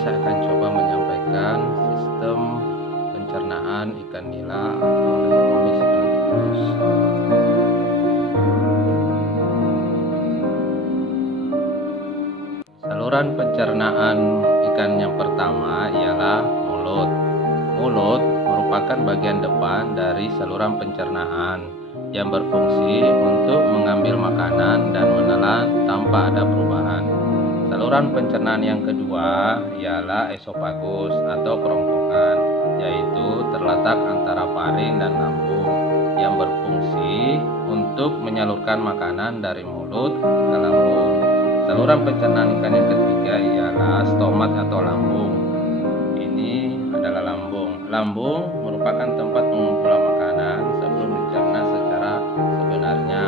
saya akan coba menyampaikan sistem pencernaan ikan nila atau Rhedomomis elaticus. Saluran pencernaan ikan yang pertama ialah mulut. Mulut merupakan bagian depan dari saluran pencernaan yang berfungsi untuk mengambil makanan dan menelan tanpa ada perubahan. Saluran pencernaan yang kedua ialah esofagus atau kerongkongan, yaitu terletak antara paring dan lambung yang berfungsi untuk menyalurkan makanan dari mulut ke lambung. Saluran pencernaan ikan yang ketiga ialah stomat atau lambung. Ini adalah lambung. Lambung merupakan tempat pengumpulan makanan sebelum dicerna secara sebenarnya,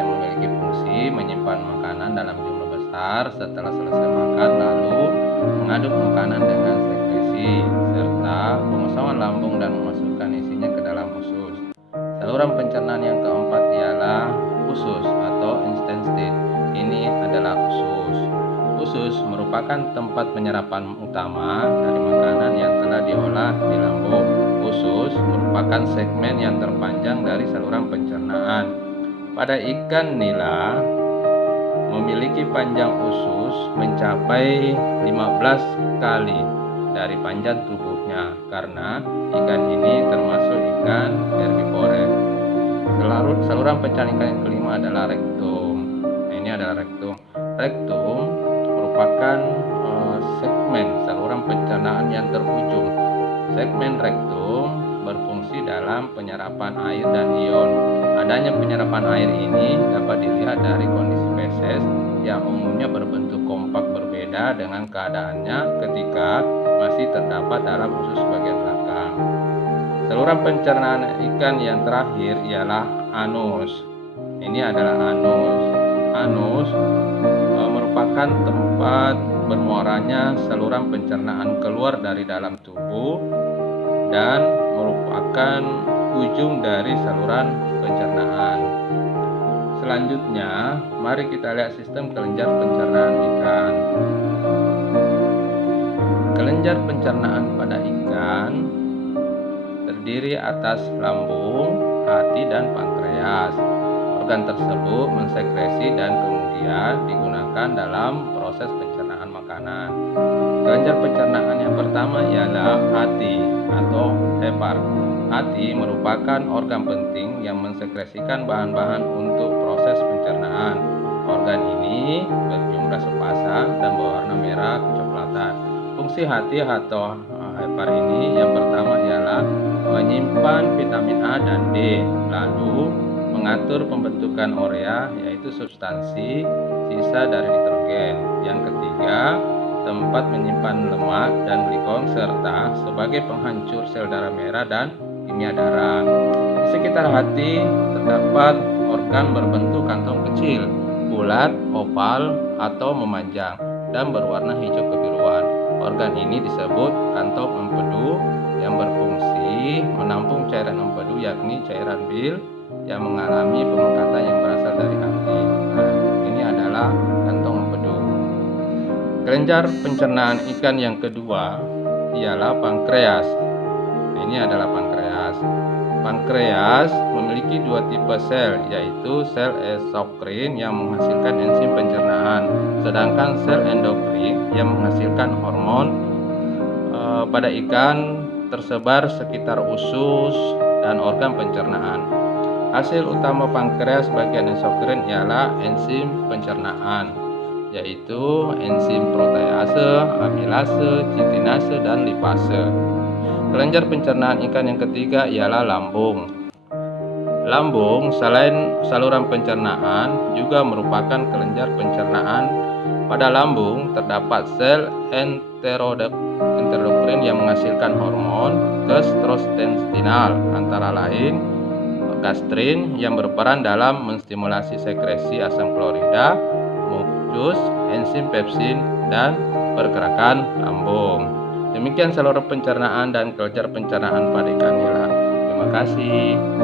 yang memiliki fungsi menyimpan makanan dalam jumlah besar setelah selesai makan, lalu mengaduk makanan dengan sekresi, serta pengosongan lambung dan memasukkan isinya ke dalam usus. Saluran pencernaan yang keempat ialah usus atau intestine. Ini adalah usus. Usus merupakan tempat penyerapan utama dari makanan yang telah diolah di lambung. Usus merupakan segmen yang terpanjang dari saluran pencernaan. Pada ikan nila memiliki panjang usus mencapai 15 kali dari panjang tubuhnya karena ikan ini termasuk ikan herbivore. Saluran pencernaan ikan yang kelima adalah rektum. Ini adalah rektum. Rektum merupakan segmen saluran pencernaan yang terujung. Segmen rektum berfungsi dalam penyerapan air dan ion. Adanya penyerapan air ini dapat dilihat dari kondisi feses yang umumnya berbentuk kompak, berbeda dengan keadaannya ketika masih terdapat dalam usus bagian belakang. Saluran pencernaan ikan yang terakhir ialah anus. Ini adalah anus. Anus merupakan tempat bermuaranya saluran pencernaan keluar dari dalam tubuh dan merupakan ujung dari saluran pencernaan. Selanjutnya, mari kita lihat sistem kelenjar pencernaan ikan. Kelenjar pencernaan pada ikan terdiri atas lambung, hati, dan pankreas. Organ tersebut mensekresi dan kemudian digunakan dalam proses pencernaan makanan. Kelenjar pencernaan yang pertama ialah hati atau hepar. Hati merupakan organ penting yang mensekresikan bahan-bahan untuk proses pencernaan. Organ ini berjumlah sepasang dan berwarna merah kecoklatan. Fungsi hati atau hepar ini yang pertama ialah menyimpan vitamin A dan D, lalu mengatur pembentukan urea, yaitu substansi sisa dari nitrogen. Yang ketiga, tempat menyimpan lemak dan glikon serta sebagai penghancur sel darah merah dan kimia darah. Di sekitar hati terdapat organ berbentuk kantong kecil, bulat, oval, atau memanjang dan berwarna hijau kebiruan. Organ ini disebut kantong empedu yang berfungsi menampung cairan empedu, yakni cairan bile yang mengalami pemekatan yang berasal dari hati. Nah, ini adalah kantong empedu. Kelenjar pencernaan ikan yang kedua ialah pankreas. Ini adalah pankreas. Pankreas memiliki dua tipe sel, yaitu sel eksokrin yang menghasilkan enzim pencernaan, sedangkan sel endokrin yang menghasilkan hormon. Pada ikan tersebar sekitar usus dan organ pencernaan. Hasil utama pankreas bagian eksokrin ialah enzim pencernaan, yaitu enzim protease, amilase, chitinase, dan lipase. Kelenjar pencernaan ikan yang ketiga ialah lambung. Lambung selain saluran pencernaan juga merupakan kelenjar pencernaan. Pada lambung terdapat sel enterokrin yang menghasilkan hormon gastrointestinal, antara lain gastrin yang berperan dalam menstimulasi sekresi asam klorida, mucus, enzim pepsin, dan pergerakan lambung. Demikian saluran pencernaan dan kelenjar pencernaan pada ikan nila. Terima kasih.